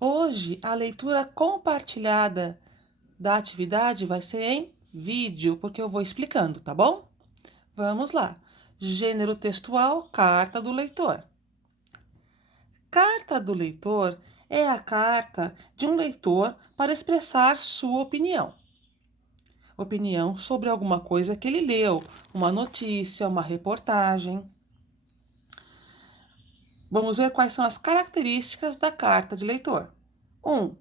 Hoje, a leitura compartilhada da atividade vai ser em vídeo, porque eu vou explicando, tá bom? Vamos lá. Gênero textual, carta do leitor. Carta do leitor é a carta de um leitor para expressar sua opinião. Opinião sobre alguma coisa que ele leu, uma notícia, uma reportagem. Vamos ver quais são as características da carta de leitor. 1.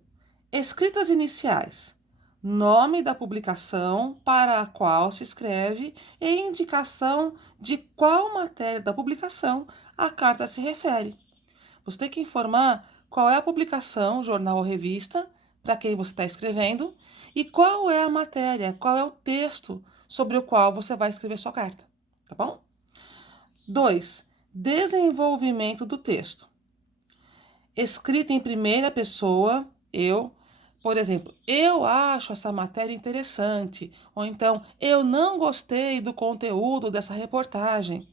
Escritas iniciais. Nome da publicação para a qual se escreve e indicação de qual matéria da publicação a carta se refere. Você tem que informar qual é a publicação, jornal ou revista, para quem você está escrevendo, e qual é a matéria, qual é o texto sobre o qual você vai escrever sua carta, tá bom? 2. Desenvolvimento do texto. Escrita em primeira pessoa, eu. Por exemplo, eu acho essa matéria interessante. Ou então, eu não gostei do conteúdo dessa reportagem.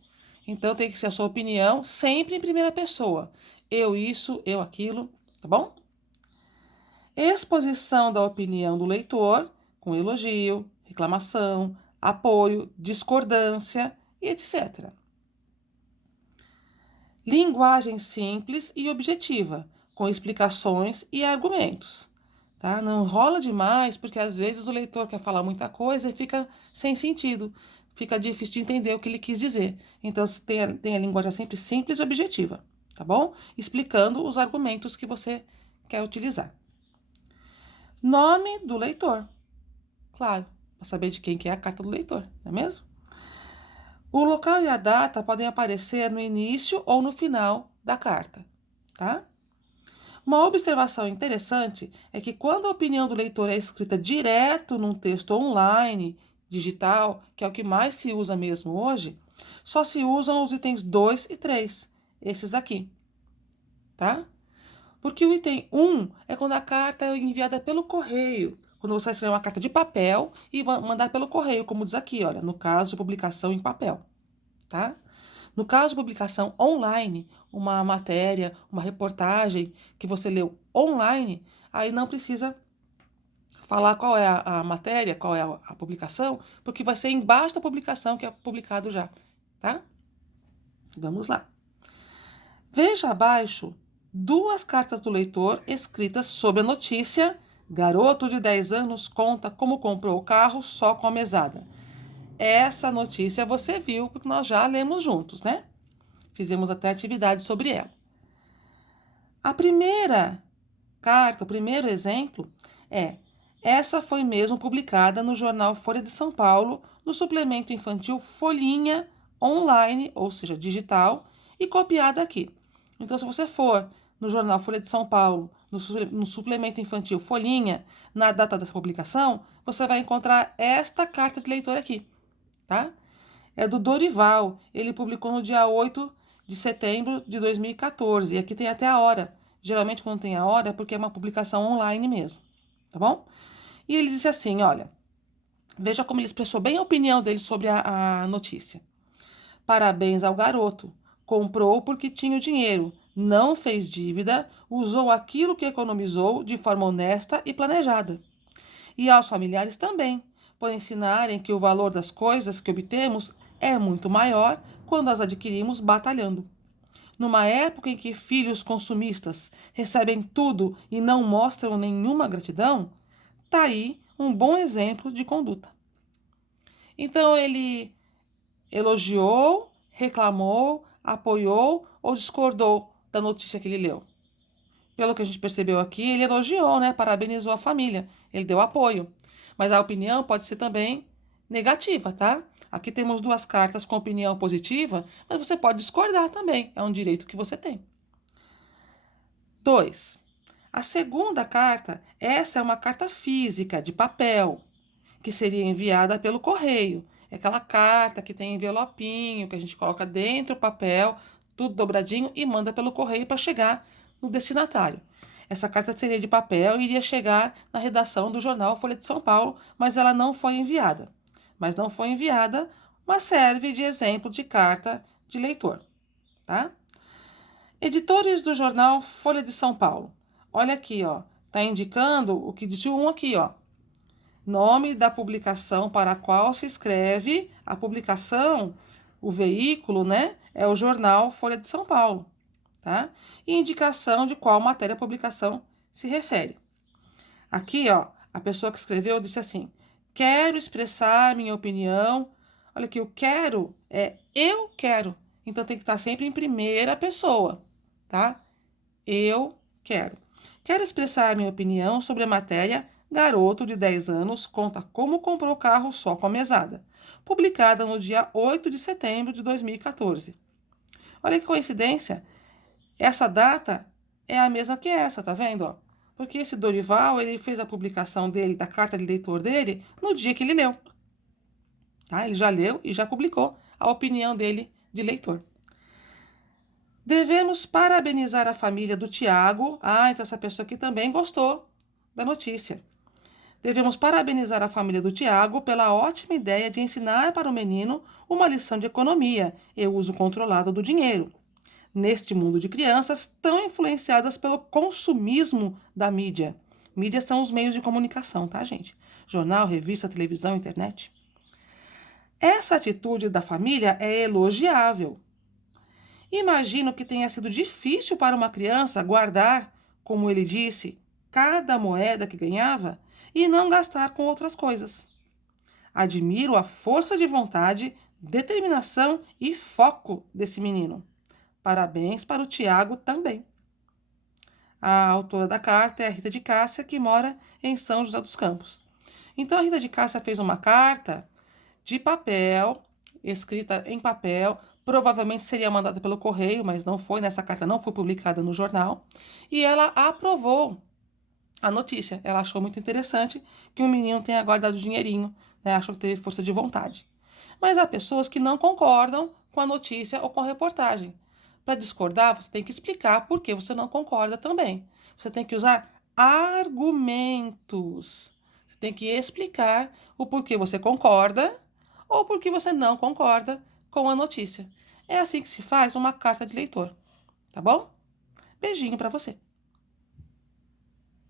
Então, tem que ser a sua opinião sempre em primeira pessoa. Eu isso, eu aquilo, tá bom? Exposição da opinião do leitor, com elogio, reclamação, apoio, discordância e etc. Linguagem simples e objetiva, com explicações e argumentos. Tá? Não rola demais, porque às vezes o leitor quer falar muita coisa e fica sem sentido, fica difícil de entender o que ele quis dizer. Então, você tem a linguagem sempre simples e objetiva, tá bom? Explicando os argumentos que você quer utilizar. Nome do leitor, claro, para saber de quem que é a carta do leitor, não é mesmo? O local e a data podem aparecer no início ou no final da carta, tá? Uma observação interessante é que quando a opinião do leitor é escrita direto num texto online, digital, que é o que mais se usa mesmo hoje, só se usam os itens 2 e 3, esses daqui, tá? Porque o item 1 é quando a carta é enviada pelo correio, quando você vai escrever uma carta de papel e vai mandar pelo correio, como diz aqui, olha, no caso de publicação em papel, tá? No caso de publicação online, uma matéria, uma reportagem que você leu online, aí não precisa falar qual é a matéria, qual é a publicação, porque vai ser embaixo da publicação que é publicado já, tá? Vamos lá. Veja abaixo duas cartas do leitor escritas sobre a notícia: garoto de 10 anos conta como comprou o carro só com a mesada. Essa notícia você viu, porque nós já lemos juntos, né? Fizemos até atividade sobre ela. A primeira carta, o primeiro exemplo é: essa foi mesmo publicada no jornal Folha de São Paulo, no suplemento infantil Folhinha online, ou seja, digital, e copiada aqui. Então, se você for no jornal Folha de São Paulo, no suplemento infantil Folhinha, na data dessa publicação, você vai encontrar esta carta de leitor aqui, tá? É do Dorival. Ele publicou no dia 8 de setembro de 2014. E aqui tem até a hora. Geralmente, quando tem a hora, é porque é uma publicação online mesmo. Tá bom? E ele disse assim: olha, veja como ele expressou bem a opinião dele sobre a notícia. Parabéns ao garoto. Comprou porque tinha o dinheiro. Não fez dívida, usou aquilo que economizou de forma honesta e planejada. E aos familiares também, por ensinarem que o valor das coisas que obtemos é muito maior quando as adquirimos batalhando. Numa época em que filhos consumistas recebem tudo e não mostram nenhuma gratidão, tá aí um bom exemplo de conduta. Então ele elogiou, reclamou, apoiou ou discordou da notícia que ele leu. Pelo que a gente percebeu aqui, ele elogiou, né? Parabenizou a família. Ele deu apoio. Mas a opinião pode ser também negativa, tá? Aqui temos duas cartas com opinião positiva, mas você pode discordar também. É um direito que você tem. 2. A segunda carta, essa é uma carta física, de papel, que seria enviada pelo correio. É aquela carta que tem envelopinho, que a gente coloca dentro do papel, tudo dobradinho e manda pelo correio para chegar no destinatário. Essa carta seria de papel e iria chegar na redação do jornal Folha de São Paulo, mas ela não foi enviada. Mas não foi enviada, mas serve de exemplo de carta de leitor, tá? Editores do jornal Folha de São Paulo. olha aqui, ó. Tá indicando o que disse o 1 aqui, ó. Nome da publicação para a qual se escreve a publicação, o veículo, né? É o jornal Folha de São Paulo, tá? E indicação de qual matéria a publicação se refere. Aqui, ó, a pessoa que escreveu disse assim: quero expressar minha opinião. Olha aqui, o quero é eu quero. Então tem que estar sempre em primeira pessoa, tá? Eu quero. Quero expressar minha opinião sobre a matéria Garoto de 10 anos conta como comprou o carro só com a mesada, publicada no dia 8 de setembro de 2014. Olha que coincidência, essa data é a mesma que essa, tá vendo? Ó? Porque esse Dorival, ele fez a publicação dele, da carta de leitor dele, no dia que ele leu. Tá? Ele já leu e já publicou a opinião dele de leitor. Devemos parabenizar a família do Tiago. Ah, então essa pessoa aqui também gostou da notícia. Devemos parabenizar a família do Tiago pela ótima ideia de ensinar para o menino uma lição de economia e uso controlado do dinheiro. Neste mundo de crianças tão influenciadas pelo consumismo da mídia. Mídias são os meios de comunicação, tá, gente? Jornal, revista, televisão, internet. Essa atitude da família é elogiável. Imagino que tenha sido difícil para uma criança guardar, como ele disse, cada moeda que ganhava e não gastar com outras coisas. Admiro a força de vontade, determinação e foco desse menino. Parabéns para o Tiago também. A autora da carta é a Rita de Cássia, que mora em São José dos Campos. Então, a Rita de Cássia fez uma carta de papel, escrita em papel, provavelmente seria mandada pelo correio, mas não foi, nessa carta não foi publicada no jornal, e ela aprovou a notícia. Ela achou muito interessante que o menino tenha guardado o dinheirinho, né? Achou que teve força de vontade. Mas há pessoas que não concordam com a notícia ou com a reportagem. Para discordar, você tem que explicar por que você não concorda também. Você tem que usar argumentos. Você tem que explicar o porquê você concorda ou porquê você não concorda com a notícia. É assim que se faz uma carta de leitor, tá bom? Beijinho para você.